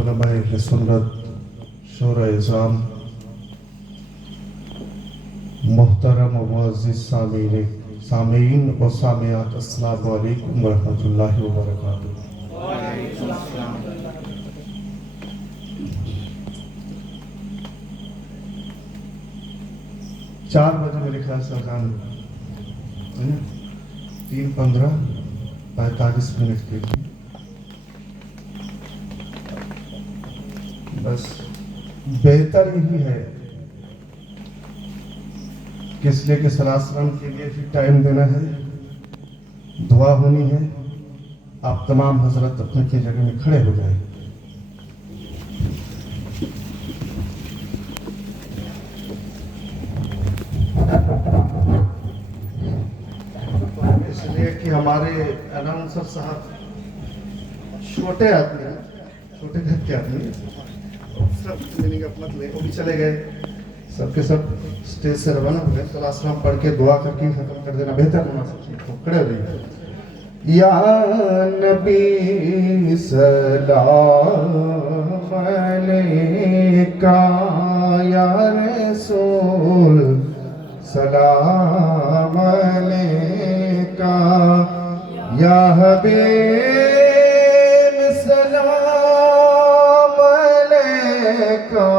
علماء اہل سنت، شورا اعظام، محترم و معزز سامعین و سامعات، السلام علیکم ورحمۃ اللہ وبرکاتہ۔ چار بجے میرے خیال سے اذان 3:15 کے لیے بس بہتر یہی ہے کہ اس لیے کہ صلی اللہ علیہ وسلم کے لیے بھی ٹائم دینا ہے، دعا ہونی ہے۔ آپ تمام حضرت اپنے کی جگہ میں کھڑے ہو جائیں۔ اس لیے کہ ہمارے اناؤنسر صاحب چھوٹے آدمی ہیں، چھوٹے گھر کے آدمی ہیں، سب میننگ اپ مت لیں، وہ بھی چلے گئے، سب کے سب اسٹیج سے روانہ ہو گئے۔ صلی اللہ علیہ وسلم پڑھ کے دعا کر کے ختم کر دینا بہتر ہونا سب کو کھڑے ہو جائیے۔ یا نبی سلام علیکہ، یا رسول سلام علیکہ، یا حبیب سلام علیکہ،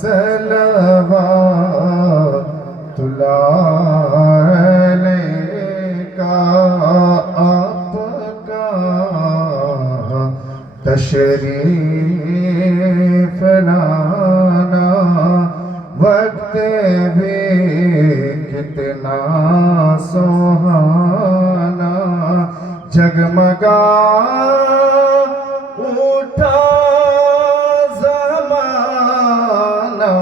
صلوات اللہ علیکہ۔ آپ کا تشریف لانا وقت بھی کتنا سہانا، جگمگا اٹھا زمانہ،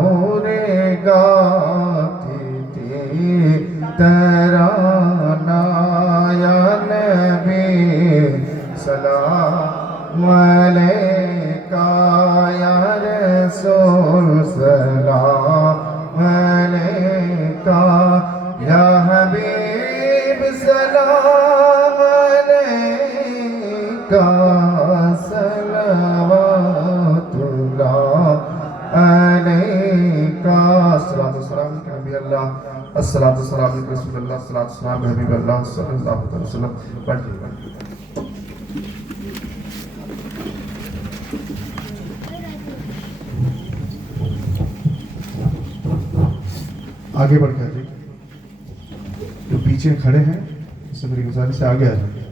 ہورے گاتی تھی ترانہ، یا نبی سلام علیکہ، یا رسول سلام علیکہ، یا حبیب سلام علیکہ، صلوات اللہ علیکہ۔ الصلاۃ والسلام علی نبی اللہ، الصلاۃ والسلام علی رسول اللہ، الصلاۃ والسلام علی حبیب اللہ صلی اللہ علیہ وسلم۔ آگے بڑھ کر جو پیچھے کھڑے ہیں اس سے میری گزارش سے آگے آ جائیں۔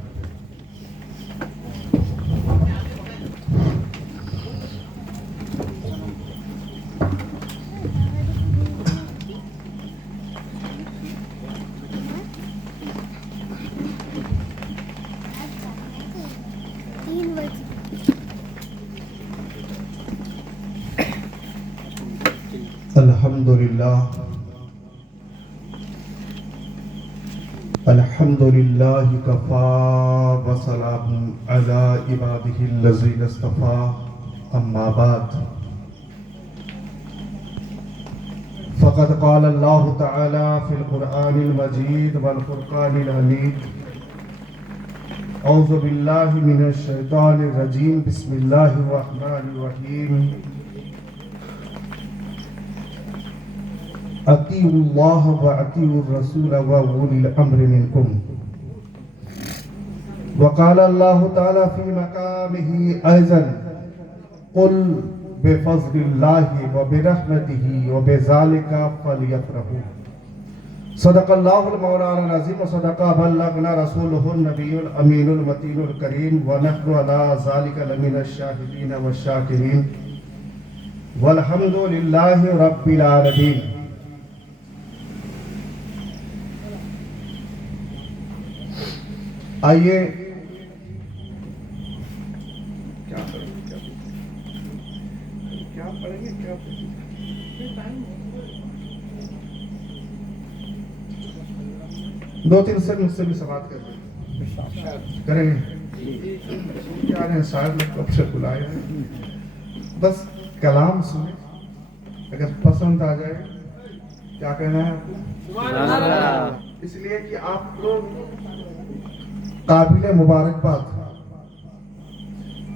الحمدللہ، الحمدللہ کفا وسلام علی عبادہ الذین اصطفیٰ، اما بعد فقد قال اللہ تعالی فی القرآن المجید والفرقان الحمید، اعوذ باللہ من الشیطان الرجیم، بسم اللہ الرحمن الرحیم، اطیعوا اللہ واطیعوا الرسول واولی الامر منکم۔ وقال اللہ تعالی فی مقامہ ایضا، قل بفضل اللہ وبرحمتہ وبذلک فلیفرحوا۔ صدق اللہ المولانا العظیم وصدق بلغنا رسولہ النبی الامین المتین الکریم، ونحن علی ذلک لمن الشاہدین والشاکرین، والحمد للہ رب العالمین۔ آئیے دو تین سے مجھ سے بھی سماعت کریں گے، کیا رہے ہیں شاید لوگ کب سے بلائے ہیں، بس کلام سنیں، اگر پسند آ جائے کیا کہنا ہے آپ کو؟ اس لیے کہ آپ لوگ قابل مبارکباد،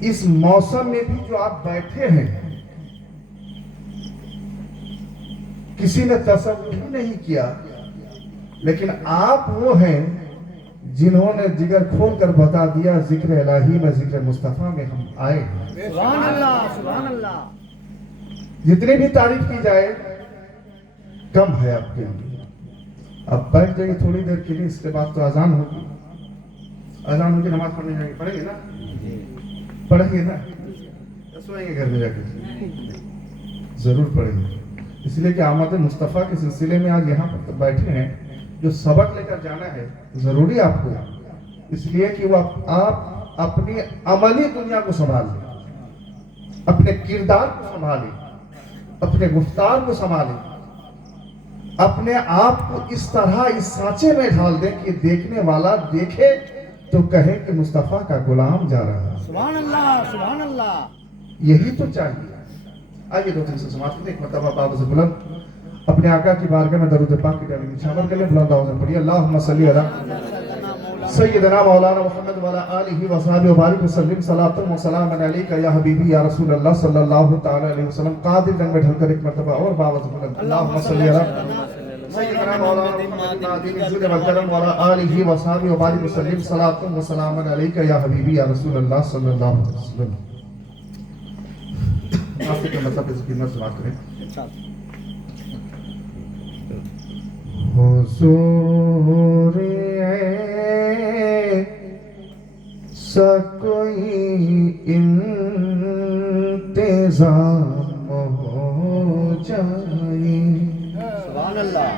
اس موسم میں بھی جو آپ بیٹھے ہیں کسی نے تصور ہی نہیں کیا، لیکن آپ وہ ہیں جنہوں نے جگر کھول کر بتا دیا ذکر الہی میں، ذکر مصطفیٰ میں ہم آئے ہیں۔ سبحان اللہ، سبحان اللہ۔ جتنی بھی تعریف کی جائے کم ہے آپ کے لیے۔ اب بیٹھ جائیے تھوڑی دیر کے لیے، اس کے بعد تو اذان ہوگی، اذان ہوگی نماز پڑھنے جائیں گے، پڑھیں گے نا؟ پڑھیں گے نا؟ سوئیں گے گھر میں جا کے؟ ضرور پڑھیں گے، اس لیے کہ آمد مصطفیٰ کے سلسلے میں آج یہاں پر بیٹھے ہیں، جو سبق لے کر جانا ہے ضروری آپ کو، اس لیے کہ وہ آپ اپنی عملی دنیا کو سنبھالیں، اپنے کردار کو سنبھالیں، اپنے گفتار کو سنبھالیں، اپنے آپ کو اس طرح اس سانچے میں ڈھال دیں کہ دیکھنے والا دیکھے تو کہے کہ مصطفیٰ کا غلام جا رہا ہے۔ سبحان اللہ، سبحان اللہ۔ یہی تو چاہیے۔ آئیے دو تین سے سماعت کریں، ایک مرتبہ باب سے بلند اپنے آقا کی بارگاہ میں درود پاک کی ڈالیں شامل کر لیں، بلند آواز میں پڑھیے اللہم صلی علی سیدنا مولانا محمد وعلی آلہ وصحبہ وبارک وسلم صلاۃ و سلام علیک یا حبیبی یا رسول اللہ صلی اللہ تعالی علیہ وسلم۔ قادر رنگ میں ڈھل کر ایک مرتبہ اور باب سے بلند اللہم صلی علی سیدنا مولانا محمد معدن الجود والکرم وعلی آلہ وصحبہ وبارک وسلم صلاۃ و سلام علیک یا حبیبی یا رسول اللہ صلی اللہ علیہ وسلم۔ ناصر کا مطلب اس کی نظر سماعت کریں۔ حضور ایسا کوئی انتظام ہو جائے، سبحان اللہ۔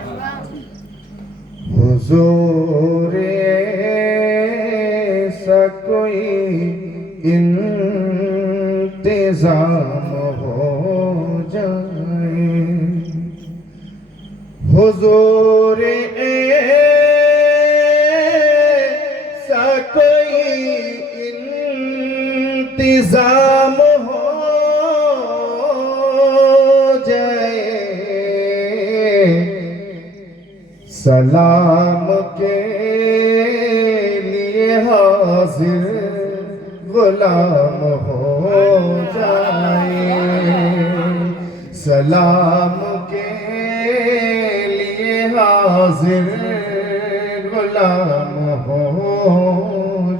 حضور ایسا کوئی انتظام ہو جائے، حضور ایسا کوئی انتظام ہو جائے، سلام کے لیے حاضر غلام ہو جائے، سلام کے حاضر غلام ہو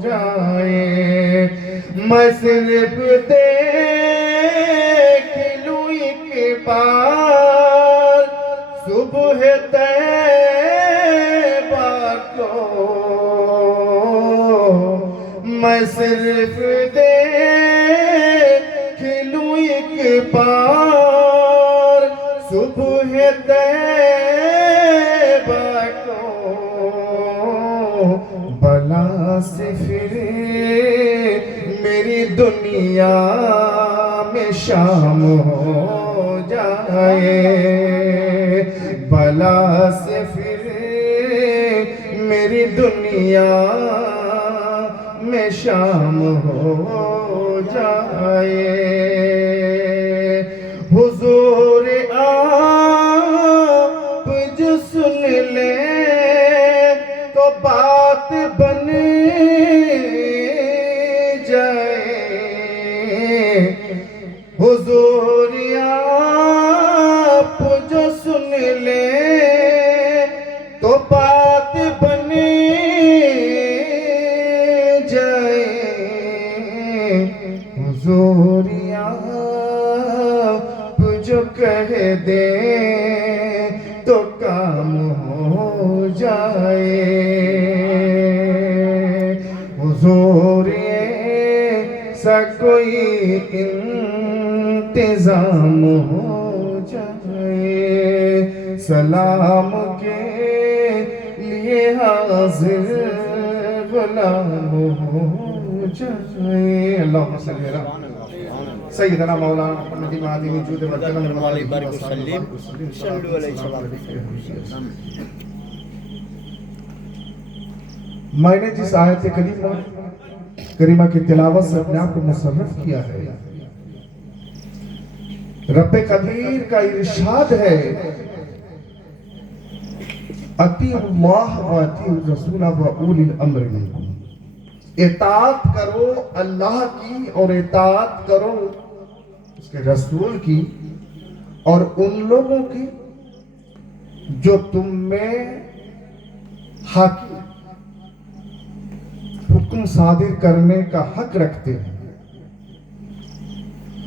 جائے، میں صرف دیکھ لوں ایک بار صبح طیبہ کو، میں صرف دیکھ لوں ایک بار صبح طیبہ کو، بلا سے پھر میری دنیا میں شام ہو جائے، بلا سے پھر میری دنیا میں شام ہو جائے، حضور آپ جو سن لے تو بات بن جائے، حضور آپ جو سن لے تو بات بن جائے، حضور آپ جو کہہ دے تو کام ہو جائے، حضور ایسا کوئی انتظام ہو جائے، سلام کے لیے حاضر غلام ہو جائے۔ اللہم صلی علی سیدنا مولانا محمد معدن الجود والکرم وعلی آلہ وصحبہ وسلم صلو علیہ وسلم۔ میں نے جس آیت کریمہ کی تلاوت سے اپنے آپ کو مصرف کیا ہے، رب قدیر کا ارشاد ہے اطیعوا اللہ و اطیعوا الرسول و اولی الامر منکم، اطاعت کرو اللہ کی اور اطاعت کرو اس کے رسول کی اور ان لوگوں کی جو تم میں حاکم حکم صادر کرنے کا حق رکھتے ہیں.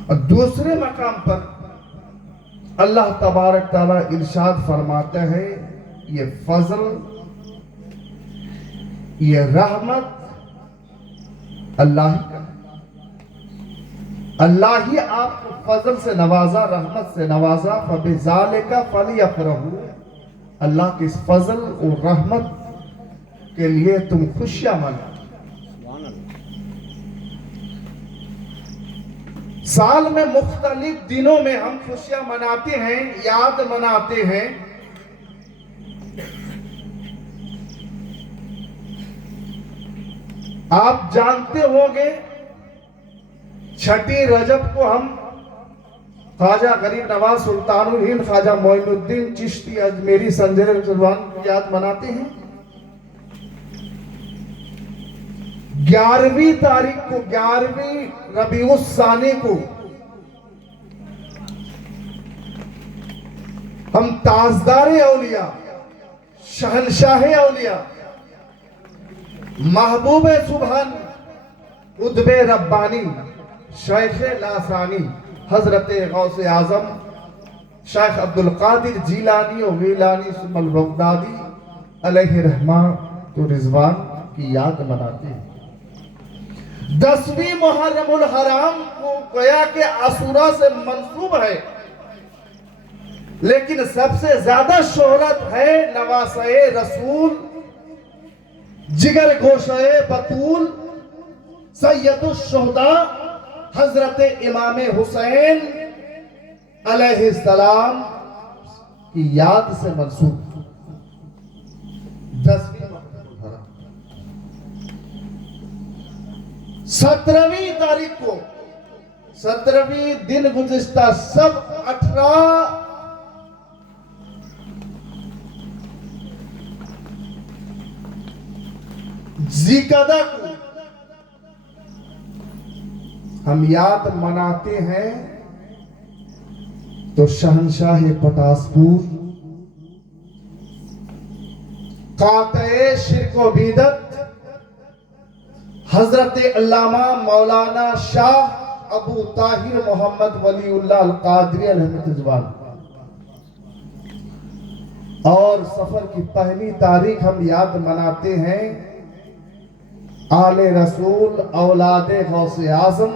اور دوسرے مقام پر اللہ تبارک تعالیٰ ارشاد فرماتا ہے یہ فضل یہ رحمت اللہ ہی کا، اللہ ہی آپ کو فضل سے نوازا، رحمت سے نوازا. فَبِذَالِكَ فَلْيَفْرَحُوا، اللہ کے اس فضل اور رحمت کے لیے تم خوشیاں مناؤ. سال میں مختلف دنوں میں ہم خوشیاں مناتے ہیں، یاد مناتے ہیں. آپ جانتے ہوں گے چھٹی رجب کو ہم خواجہ غریب نواز سلطان الہند خواجہ معین الدین چشتی اجمیری سنجر رضوان کی یاد مناتے ہیں. 11ویں تاریخ کو 11ویں ربیع الثانی کو ہم تاجدار اولیاء، شہنشاہ اولیاء، محبوب سبحان، قطب ربانی، شیخ لاسانی، حضرت غوث اعظم شیخ عبدالقادر جیلانی و ویلانی ثم البغدادی علیہ رحمۃ و رضوان کی یاد مناتے ہیں. 10ویں محرم الحرام کو گویا کہ عاشوراء سے منسوب ہے، لیکن سب سے زیادہ شہرت ہے نواسہ رسول، جگر گوشہ بطول، سید الشہداء حضرت امام حسین علیہ السلام کی یاد سے منسوب. 10ویں 17ویں تاریخ کو 17ویں دن گزشتہ سب 18 ذیقعدہ کو ہم یاد مناتے ہیں تو شہنشاہ پٹاسپور، قاطع شرک و بدعت حضرت علامہ مولانا شاہ ابو طاہر محمد ولی اللہ القادری علیہ رضوان. اور سفر کی پہلی تاریخ ہم یاد مناتے ہیں آل رسول اولاد غوث اعظم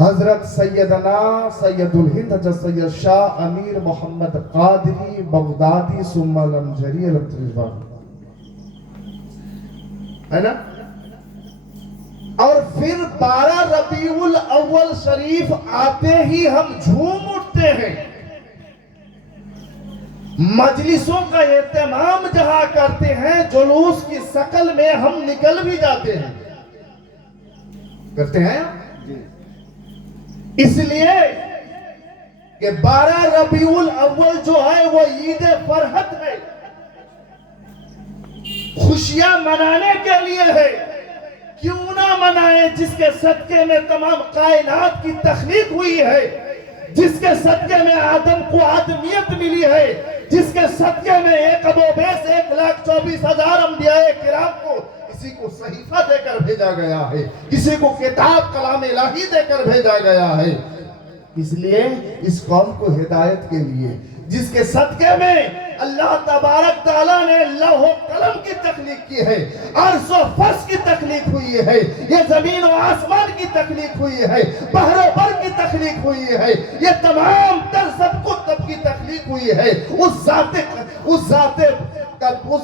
حضرت سیدنا سید الہند حضرت سید شاہ امیر محمد قادری بغدادی ثم الامجری علیہ رضوان، ہے نا. اور پھر 12 ربیع الاول شریف آتے ہی ہم جھوم اٹھتے ہیں، مجلسوں کا اہتمام جہاں کرتے ہیں، جلوس کی شکل میں ہم نکل بھی جاتے ہیں، کرتے ہیں. اس لیے کہ 12 ربیع الاول جو ہے وہ عید فرحت ہے، خوشیاں منانے کے لیے ہے. کیوں نہ منائیں جس کے صدقے میں تمام کائنات کی تخلیق ہوئی ہے، جس کے صدقے میں آدم کو آدمیت ملی ہے، جس کے صدقے میں 1,24,000 انبیاء کرام کو کسی کو صحیفہ دے کر بھیجا گیا ہے، کسی کو کتاب کلام الہی دے کر بھیجا گیا ہے. اس لیے اس قوم کو ہدایت کے لیے، جس کے صدقے میں اللہ تبارک تعالیٰ نے لوح و قلم کی تخلیق کی ہے، عرش و فرش کی تخلیق ہوئی ہے، یہ زمین و آسمان کی تخلیق ہوئی ہے، بحر و بر کی تخلیق ہوئی ہے، یہ تمام تر سب کو تب کی تخلیق ہوئی ہے. اس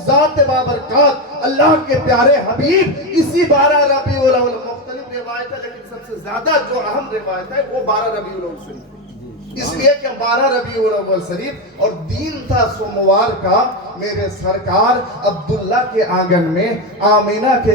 ذات بابرکات اللہ کے پیارے حبیب اسی 12 ربیع الاول، مختلف روایت ہے لیکن سب سے زیادہ جو اہم روایت ہے وہ 12 ربیع الاول شریف، اس لیے کہ 12 ربیع الاول شریف اور دین تھا سوموار کا. میرے سرکار عبداللہ کے آنگن میں آمینہ کے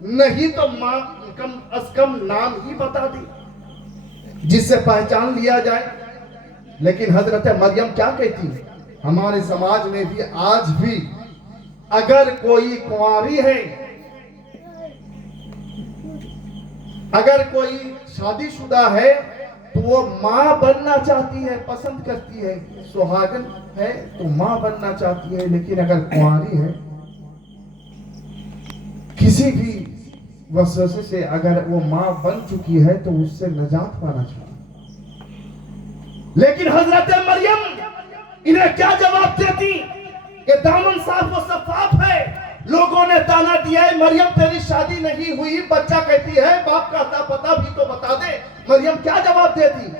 نہیں تو ماں کم از کم نام ہی بتا دی جس سے پہچان لیا جائے. لیکن حضرت مریم کیا کہتی ہے؟ ہمارے سماج میں بھی آج بھی اگر کوئی کنواری ہے، اگر کوئی شادی شدہ ہے تو وہ ماں بننا چاہتی ہے، پسند کرتی ہے. سہاگن ہے تو ماں بننا چاہتی ہے. لیکن اگر کنواری ہے، کسی بھی وسوسے سے اگر وہ ماں بن چکی ہے تو اس سے نجات پانا چاہتی ہے. لیکن حضرت مریم انہیں کیا جواب دیتی کہ دامن صاف و شفاف ہے. لوگوں نے تانا دیا ہے مریم تیری شادی نہیں ہوئی. بچہ کہتی ہے باپ کا اتا پتا بھی تو بتا دے. مریم کیا جواب دیتی؟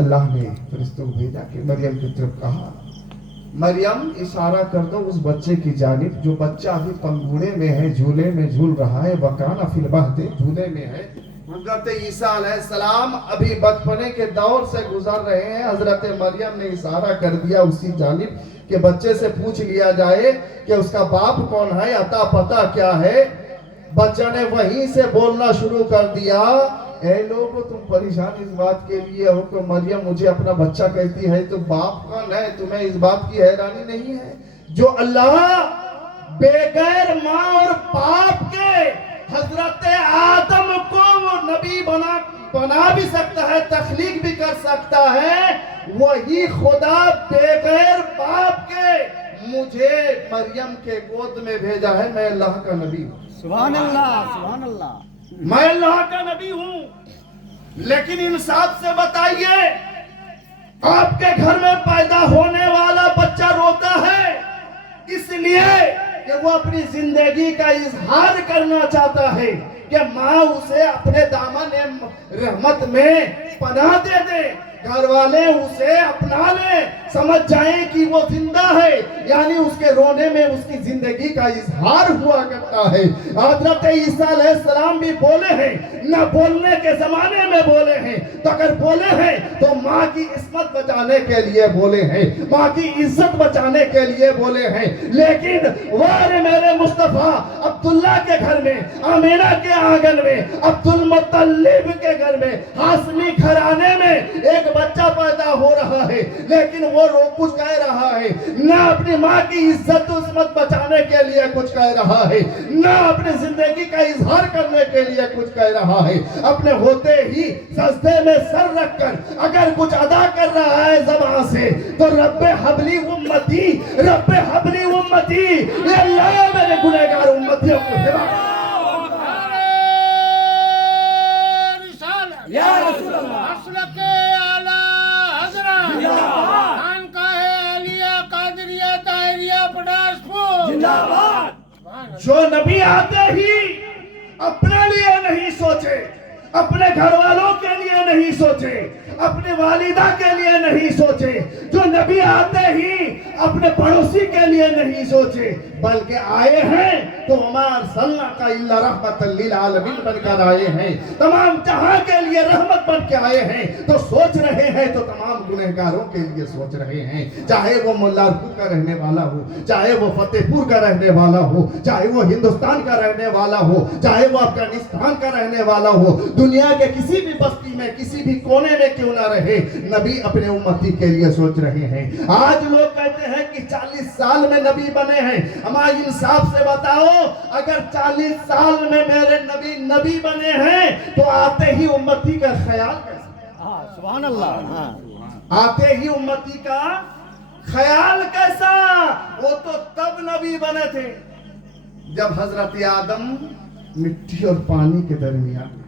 اللہ نے فرشتوں کو بھیجا کہ مریم کی طرف کہا مریم اشارہ کر دو اس بچے کی جانب جو بچہ ابھی پنگھوڑے میں ہے، جھولے میں جھول رہا ہے. وکانا فی البہد جھولے میں ہے. حضرت عیسیٰ علیہ السلام ابھی بچپنے کے دور سے گزر رہے ہیں. حضرت مریم نے اشارہ کر دیا اسی جانب کہ بچے سے پوچھ لیا جائے کہ اس کا باپ کون ہے، عطا پتہ کیا ہے. بچہ نے وہیں سے بولنا شروع کر دیا اے لوگو تم پریشان اس بات کے لیے ہو کہ مریم مجھے اپنا بچہ کہتی ہے تو باپ کون ہے. تمہیں اس بات کی حیرانی نہیں ہے جو اللہ بغیر ماں اور باپ کے حضرت آدم کو وہ نبی بنا بھی سکتا ہے، تخلیق بھی کر سکتا ہے. وہی خدا بغیر باپ کے مجھے مریم کے گود میں بھیجا ہے. میں اللہ کا نبی ہوں. سبحان اللہ، سبحان اللہ. میں اللہ کا نبی ہوں. لیکن انصاف سے بتائیے آپ کے گھر میں پیدا ہونے والا بچہ روتا ہے اس لیے کہ وہ اپنی زندگی کا اظہار کرنا چاہتا ہے کہ ماں اسے اپنے دامن رحمت میں پناہ دے دے. گھر والے اسے اپنا لیں، سمجھ جائیں کہ وہ زندہ ہے. یعنی اس کے رونے میں اس کی زندگی کا اظہار ہوا کرتا ہے. حضرت عیسیٰ علیہ السلام بھی بولے ہیں، نہ بولنے کے زمانے میں بولے ہیں تو اگر بولے ہیں تو ماں کی عصمت بچانے کے لیے بولے ہیں، ماں کی عزت بچانے کے لیے بولے ہیں. لیکن وارے میرے مصطفیٰ عبداللہ کے گھر میں، آمینہ کے آنگن میں، عبد المطلب کے گھر میں، ہاشمی گھرانے میں ایک بچہ پیدا ہو رہا ہے. لیکن وہ کچھ کہہ رہا ہے، نہ اپنی ماں کی عزت و عصمت بچانے کے لیے کچھ کہہ رہا ہے، نہ اپنی زندگی کا اظہار کرنے کے لیے کچھ کہہ رہا ہے. اپنے ہوتے ہی سجدے میں سر رکھ کر اگر کچھ ادا کر رہا ہے زبان سے تو رب حبلی امتی، رب حبلی امتی، اے اللہ میرے گنہگار امتیوں کو حفاظت. یا رسول اللہ. جو نبی آتے ہی اپنے لیے نہیں سوچے، اپنے گھر والوں کے لیے نہیں سوچے، اپنے والدہ کے لیے نہیں سوچے، جو نبی آتے ہی اپنے پڑوسی کے لیے نہیں سوچے، بلکہ آئے ہیں تو وما ارسلناک الا رحمۃ للعالمین بن کر آئے ہیں، تمام جہاں کے لیے رحمت بن کے آئے ہیں. تو سوچ رہے ہیں تو تمام گنہگاروں کے لیے سوچ رہے ہیں. چاہے وہ ملارپور کا رہنے والا ہو، چاہے وہ فتح پور کا رہنے والا ہو، چاہے وہ ہندوستان کا رہنے والا ہو، چاہے وہ افغانستان کا رہنے والا ہو، دنیا کے کسی بھی بستی میں کسی بھی کونے میں کیوں نہ رہے، نبی اپنے امتی کے لیے سوچ رہے ہیں. آج لوگ کہتے ہیں کہ 40 سال میں نبی بنے ہیں. ہمارے انصاف سے بتاؤ اگر 40 سال میں میرے نبی بنے ہیں تو آتے ہی امتی کا خیال کیسا؟ سبحان اللہ. آتے ہی امتی کا خیال کیسا؟ وہ تو تب نبی بنے تھے جب حضرت آدم مٹی اور پانی کے درمیان.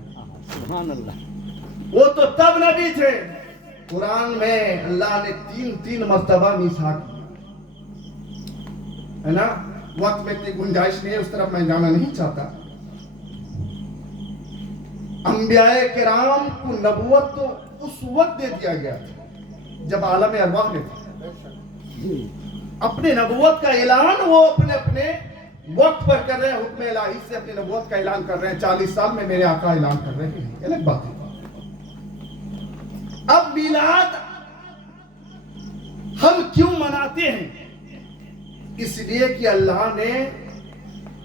سبحان اللہ. وہ تو تب نبی تھے. قرآن میں اللہ نے تین مرتبہ میثاق کیا ہے نا. وقت میں اتنی گنجائش نہیں ہے، اس طرف میں جانا نہیں چاہتا. انبیاء کرام کو نبوت تو اس وقت دے دیا گیا تھا جب عالم ارواح میں تھے. اپنے نبوت کا اعلان وہ اپنے وقت پر کر رہے ہیں، حکم الہی سے اپنی نبوت کا اعلان کر رہے ہیں. 40 سال میں میرے آقا اعلان کر رہے ہیں، الگ بات ہے. اب میلاد ہم کیوں مناتے ہیں؟ اس لیے کہ اللہ نے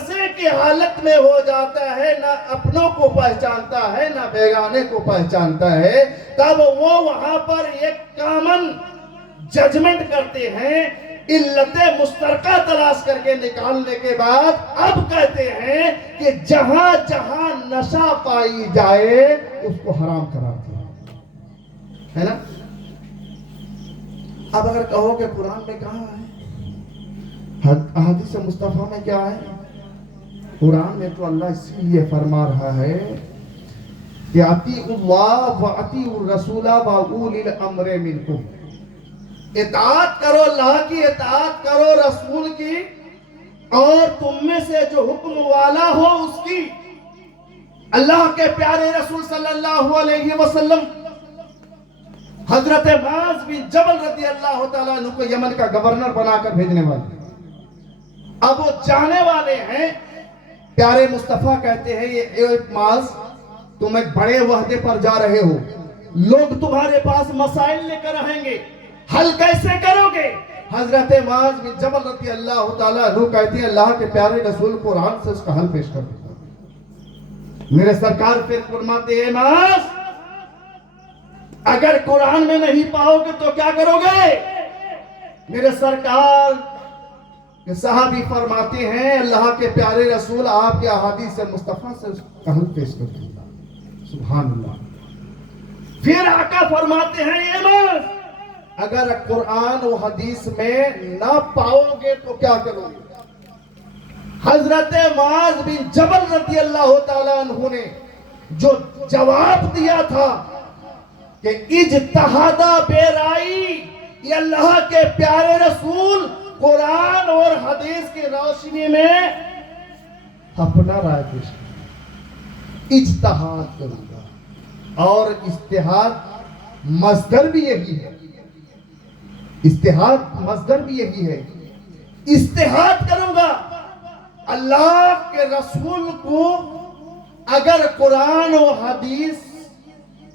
نشے کی حالت میں ہو جاتا ہے، نہ اپنوں کو پہچانتا ہے نہ بیگانے کو پہچانتا ہے، تب وہ وہاں پر ایک کامن ججمنٹ کرتے ہیں، علت مشترکہ تلاش کر کے نکالنے کے بعد اب کہتے ہیں کہ جہاں جہاں نشہ پائی جائے اس کو حرام قرار دیا ہے نا۔ اب اگر کہو کہ قرآن میں کہاں ہے، احادیث مصطفیٰ میں کیا ہے؟ قرآن میں تو اللہ اسی لیے فرما رہا ہے کہ اطیعوا اللہ واطیعوا الرسول واولی الامر منکم، اطاعت کرو، اللہ کی اطاعت کرو، رسول کی، اور تم میں سے جو حکم والا ہو اس کی۔ اللہ کے پیارے رسول صلی اللہ علیہ وسلم حضرت معاذ بن جبل رضی اللہ تعالیٰ عنہ کو یمن کا گورنر بنا کر بھیجنے والے، اب وہ جانے والے ہیں۔ پیارے مصطفیٰ کہتے ہیں اے معاذ، تم ایک بڑے وعدے پر جا رہے ہو، لوگ تمہارے پاس مسائل لے کر آئیں گے، حل کیسے کرو گے؟ حضرت معاذ بن جبل رضی اللہ تعالیٰ عنہ کہتے ہیں اللہ کے پیارے رسول قرآن سے اس کا حل پیش کر دیتا۔ میرے سرکار پھر فرماتے ہیں معاذ، اگر قرآن میں نہیں پاؤ گے تو کیا کرو گے؟ میرے سرکار کہ صحابی فرماتے ہیں اللہ کے پیارے رسول آپ کے احادیث مصطفیٰ سے اس کا حل پیش کر دیتا۔ سبحان اللہ۔ پھر آقا فرماتے ہیں یہ معاذ، اگر قرآن و حدیث میں نہ پاؤ گے تو کیا کرو گے؟ حضرت معاذ بن جبل رضی اللہ تعالیٰ عنہ نے جو جواب دیا تھا کہ اجتہاد بے رائی، یہ اللہ کے پیارے رسول قرآن اور حدیث کی روشنی میں اپنا رائے پیش کریں، اجتہاد کروں گا، اور اجتہاد مصدر بھی یہی ہے، اجتہاد مصدر بھی یہی ہے، اجتہاد کروں گا۔ اللہ کے رسول کو اگر قرآن و حدیث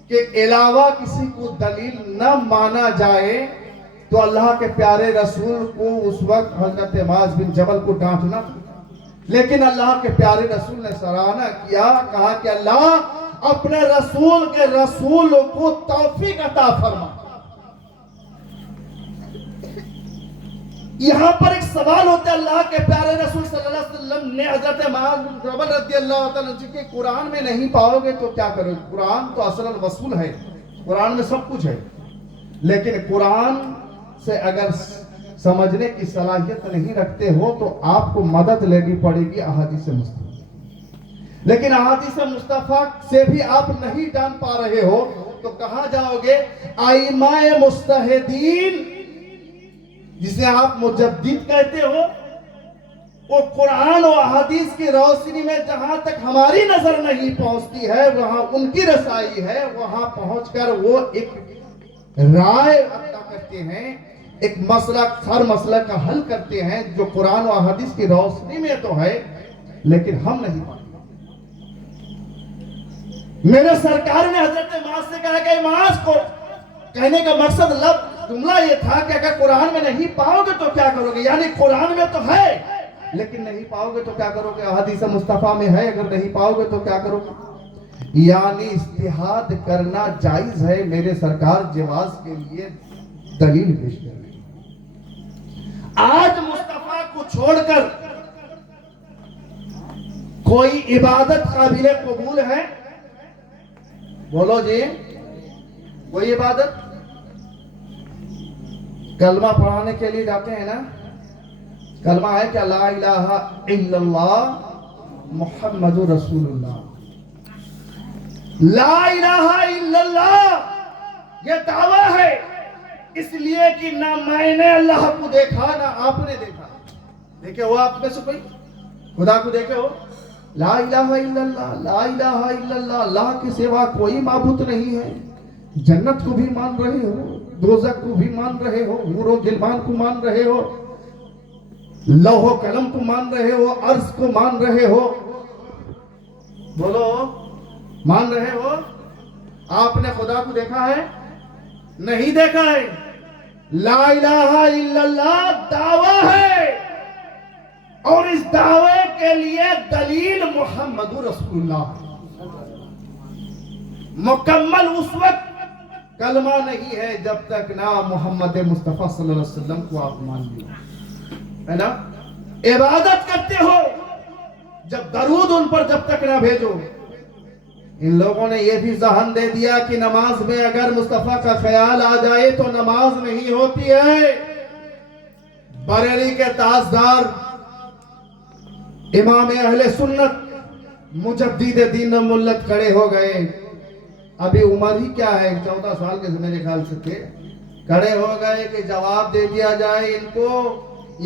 کے علاوہ کسی کو دلیل نہ مانا جائے تو اللہ کے پیارے رسول کو اس وقت حضرت معاذ بن جبل کو ڈانٹنا تھا، لیکن اللہ کے پیارے رسول نے سراہنا کیا، کہا کہ اللہ اپنے رسول کے رسول کو توفیق عطا فرما۔ یہاں پر ایک سوال ہوتا ہے، اللہ کے پیارے رسول صلی اللہ علیہ وسلم نے حضرت معاذ بن جبل رضی اللہ تعالیٰ عنہ کہ قرآن میں نہیں پاؤ گے تو کیا کرو؟ قرآن تو اصل وصول ہے، قرآن میں سب کچھ ہے، لیکن قرآن سے اگر سمجھنے کی صلاحیت نہیں رکھتے ہو تو آپ کو مدد لینی پڑے گی احادیث مصطفیٰ، لیکن احادیث مصطفیٰ سے بھی آپ نہیں جان پا رہے ہو تو کہاں جاؤ گے؟ ائمہ مجتہدین جسے آپ مجدد کہتے ہو، وہ قرآن و احادیث کی روشنی میں جہاں تک ہماری نظر نہیں پہنچتی ہے وہاں ان کی رسائی ہے، وہاں پہنچ کر وہ ایک رائے عطا کرتے ہیں، ایک مسئلہ ہر مسئلہ کا حل کرتے ہیں جو قرآن و احادیث کی روشنی میں تو ہے لیکن ہم نہیں پاتے۔ میرے سرکار نے حضرت معاذ سے کہا کہ معاذ کو کہنے کا مقصد جملہ یہ تھا کہ اگر قرآن میں نہیں پاؤ گے تو کیا کرو گے؟ یعنی قرآن میں تو ہے لیکن نہیں پاؤ گے تو کیا کرو گے؟ حدیث مصطفیٰ میں ہے، اگر نہیں پاؤ گے تو کیا کرو گے؟ یعنی اجتہاد کرنا جائز ہے، میرے سرکار جواز کے لیے دلیل پیش کر رہے ہیں۔ آج مصطفیٰ کو چھوڑ کر کوئی عبادت قابل قبول ہے؟ بولو جی، کوئی عبادت؟ کلمہ پڑھانے کے لیے جاتے ہیں نا، کلمہ ہے کہ لا الہ الا اللہ محمد رسول اللہ، لا الہ الا اللہ یہ دعویٰ ہے، اس لیے کہ نہ میں نے اللہ کو دیکھا نہ آپ نے دیکھا۔ دیکھے ہو آپ میں سے کوئی خدا کو دیکھے ہو؟ لا الہ الا اللہ، لا الہ الا اللہ، اللہ کے سوا کوئی معبود نہیں ہے۔ جنت کو بھی مان رہے ہو، دوزخ کو بھی مان رہے ہو، حور و غلمان کو مان رہے ہو، لوح و قلم کو مان رہے ہو، عرش کو مان رہے ہو، بولو مان رہے ہو؟ آپ نے خدا کو دیکھا ہے؟ نہیں دیکھا ہے۔ لا الہ الا اللہ دعویٰ ہے، اور اس دعوے کے لیے دلیل محمد رسول اللہ. مکمل اس وقت کلمہ نہیں ہے جب تک نہ محمد مصطفیٰ صلی اللہ علیہ وسلم کو آپ مان لیں, ہے نا. عبادت کرتے ہو جب درود ان پر جب تک نہ بھیجو. ان لوگوں نے یہ بھی ذہن دے دیا کہ نماز میں اگر مصطفیٰ کا خیال آ جائے تو نماز نہیں ہوتی ہے. بریلی کے تاجدار امام اہل سنت مجدد دین و ملت کھڑے ہو گئے. ابھی عمر ہی کیا ہے, 14 سال کے میرے خیال سے تھے. کھڑے ہو گئے کہ جواب دے دیا جائے ان کو.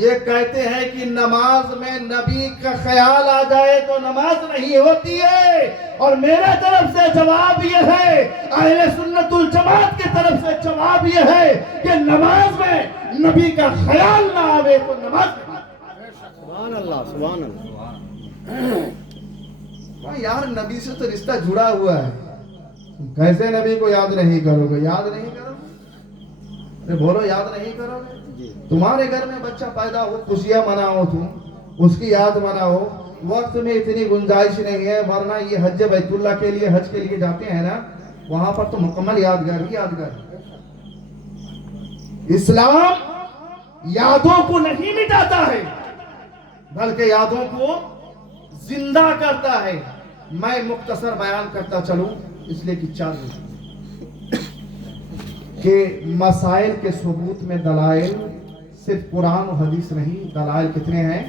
یہ کہتے ہیں کہ نماز میں نبی کا خیال آ جائے تو نماز نہیں ہوتی ہے. اور میرے طرف سے جواب یہ ہے, اہل سنت الجماعت کی طرف سے جواب یہ ہے کہ نماز میں نبی کا خیال نہ آوے تو نماز نہیں. سبحان اللہ, سبحان اللہ. یار نبی سے تو رشتہ جڑا ہوا ہے, کیسے نبی کو یاد نہیں کرو گے؟ یاد نہیں کرو گے, بولو یاد نہیں کرو گے. تمہارے گھر میں بچہ پیدا ہو, خوشیاں مناؤ, تم اس کی یاد مناؤ. وقت میں اتنی گنجائش نہیں ہے, ورنہ یہ حج بیت اللہ کے لیے, حج کے لیے جاتے ہیں نا, وہاں پر تو مکمل یادگار ہی یادگار. اسلام یادوں کو نہیں مٹاتا ہے بلکہ یادوں کو زندہ کرتا ہے. میں مختصر بیان کرتا چلوں اس لیے کہ 4 منٹ کہ مسائل کے ثبوت میں دلائل صرف قرآن و حدیث نہیں. دلائل کتنے ہیں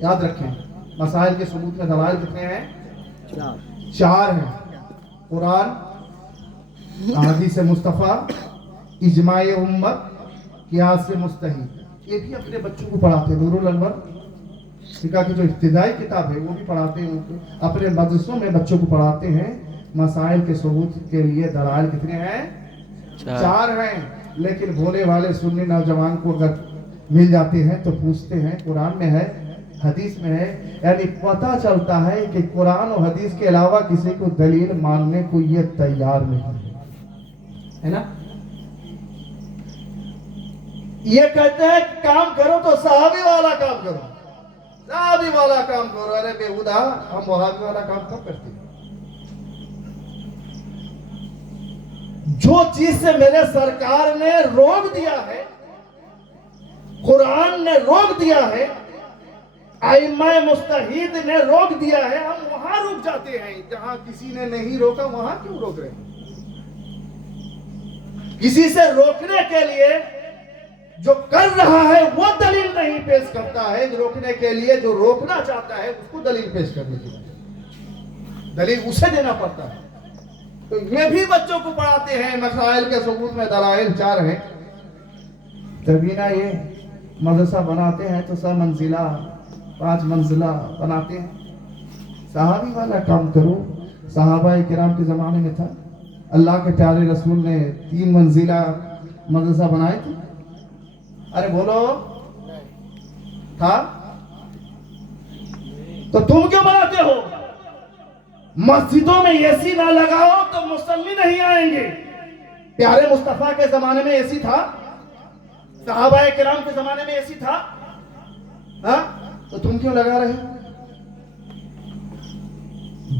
یاد رکھیں. مسائل کے ثبوت میں دلائل کتنے ہیں؟ 4 ہیں. قرآن, حدیث مصطفیٰ, اجماع امت, قیاس مستحیل. یہ بھی اپنے بچوں کو پڑھاتے ہیں. نور الانور فقہ کی جو ابتدائی کتاب ہے وہ بھی پڑھاتے ہیں, اپنے مدرسوں میں بچوں کو پڑھاتے ہیں. مسائل کے ثبوت کے لیے دلائل کتنے ہیں؟ 4 ہیں. لیکن بھولے والے سنی نوجوان کو اگر مل جاتے ہیں تو پوچھتے ہیں قرآن میں ہے, حدیث میں ہے. یعنی پتہ چلتا ہے کہ قرآن و حدیث کے علاوہ کسی کو دلیل ماننے کو یہ تیار نہیں ہے نا. یہ کہتے ہیں کہ کام کرو تو صحابی والا کام کرو, صحابی والا کام کرو. ارے بےہودہ, ہم وہابی والا کام کب کرتے ہیں؟ جو چیز سے میرے سرکار نے روک دیا ہے, قرآن نے روک دیا ہے, ائمہ مجتہد نے روک دیا ہے, ہم وہاں رک جاتے ہیں. جہاں کسی نے نہیں روکا وہاں کیوں روک رہے ہیں؟ کسی سے روکنے کے لیے جو کر رہا ہے وہ دلیل نہیں پیش کرتا ہے, روکنے کے لیے جو روکنا چاہتا ہے اس کو دلیل پیش کرنے کی دلیل اسے دینا پڑتا ہے. تو یہ بھی بچوں کو پڑھاتے ہیں. مسائل کے ثبوت میں دلائل 4 ہیں. تبھی نہ یہ مدرسہ بناتے ہیں تو 6 منزلہ 5 منزلہ بناتے ہیں. صحابی والا کام کرو. صحابہ کرام کے زمانے میں تھا, اللہ کے پیارے رسول نے 3 منزلہ مدرسہ بنائے تھے. ارے بولو تھا تو تم کیوں بناتے ہو؟ مسجدوں میں اے سی نہ لگاؤ تو مصلی نہیں آئیں گے. پیارے مصطفیٰ کے زمانے میں اے سی تھا, صحابہ کرام کے زمانے میں اے سی تھا, ہاں تو تم کیوں لگا رہے ہو؟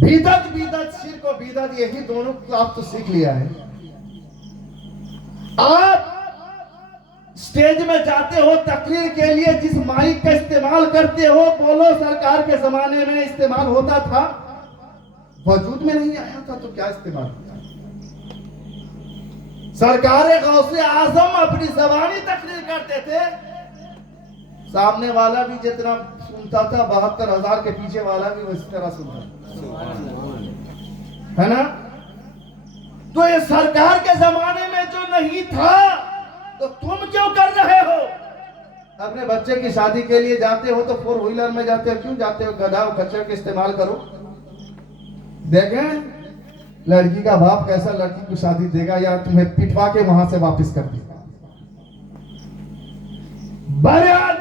بدعت, شرک و بدعت یہی دونوں کو آپ تو سیکھ لیا ہے. آپ اسٹیج میں جاتے ہو تقریر کے لیے, جس مائک کا استعمال کرتے ہو, بولو سرکار کے زمانے میں استعمال ہوتا تھا, وجود میں نہیں آیا تھا تو کیا استعمال ہوتا؟ سرکار غوث اعظم اپنی زبانی تقریر کرتے تھے, سامنے والا بھی جتنا سنتا تھا 72,000 کے پیچھے والا بھی اسی طرح سنتا ہے نا. تو یہ سرکار کے زمانے میں جو نہیں تھا تو تم کیوں کر رہے ہو؟ اپنے بچے کی شادی کے لیے جاتے ہو تو 4 ویلر میں جاتے ہو, کیوں جاتے ہو؟ گدھا و کچر کے استعمال کرو. دیکھیں لڑکی کا باپ کیسا لڑکی کو شادی دے گا, یا تمہیں پٹوا کے وہاں سے واپس کر دے گا. بہرحال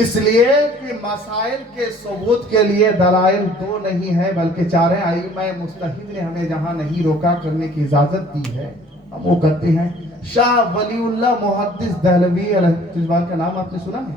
اس لیے کہ مسائل کے ثبوت کے لیے دلائل 2 نہیں ہے بلکہ 4 ہیں. ائمہ مجتہد نے ہمیں جہاں نہیں روکا کرنے کی اجازت دی ہے ہم وہ کرتے ہیں. شاہ ولی اللہ محدث دہلوی علیہ السلام کا نام آپ نے سنا ہے؟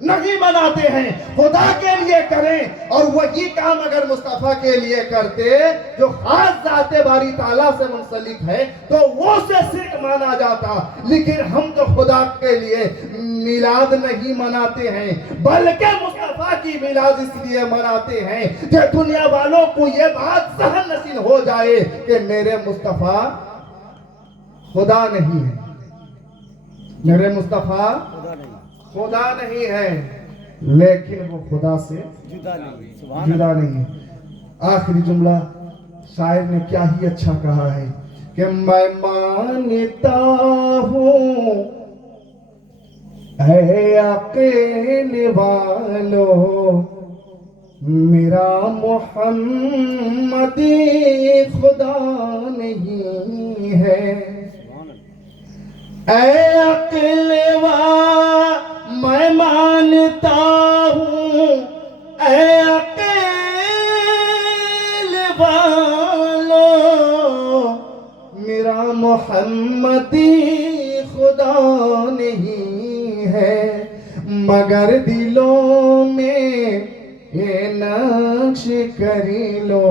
نہیں مناتے ہیں، خدا کے لیے کریں، اور وہی کام اگر مصطفیٰ کے لیے کرتے جو خاص ذات باری تعالیٰ سے منسلک ہے تو وہ سے شرک مانا جاتا۔ لیکن ہم تو خدا کے لیے میلاد نہیں مناتے ہیں، بلکہ مصطفیٰ کی میلاد اس لیے مناتے ہیں کہ دنیا والوں کو یہ بات ذہن نشین ہو جائے کہ میرے مصطفیٰ خدا نہیں ہے، میرے مصطفیٰ خدا نہیں، خدا نہیں ہے، لیکن وہ خدا سے جدا نہیں، سبحان جدا نہیں ہے۔ آخری جملہ شاعر نے کیا ہی اچھا کہا ہے کہ میں مانتا ہوں اے عقل والو میرا محمد خدا نہیں ہے، سبحان اے عقل میں مانتا ہوں اے عقل والو میرا محمدی خدا نہیں ہے، مگر دلوں میں یہ نقش کر لو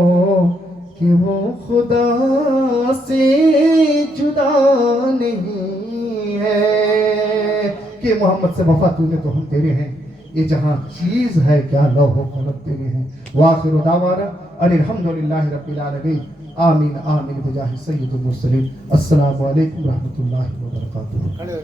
کہ وہ خدا سے جدا نہیں ہے، کہ محمد سے وفا تو نے تو ہم تیرے ہیں، یہ جہاں چیز ہے کیا لوح و قلم تیرے ہیں۔ وآخر دعوانا ان الحمدللہ رب العالمین، آمین آمین بجاہ سید المرسلین۔ السلام علیکم ورحمۃ اللہ وبرکاتہ۔ اللہ۔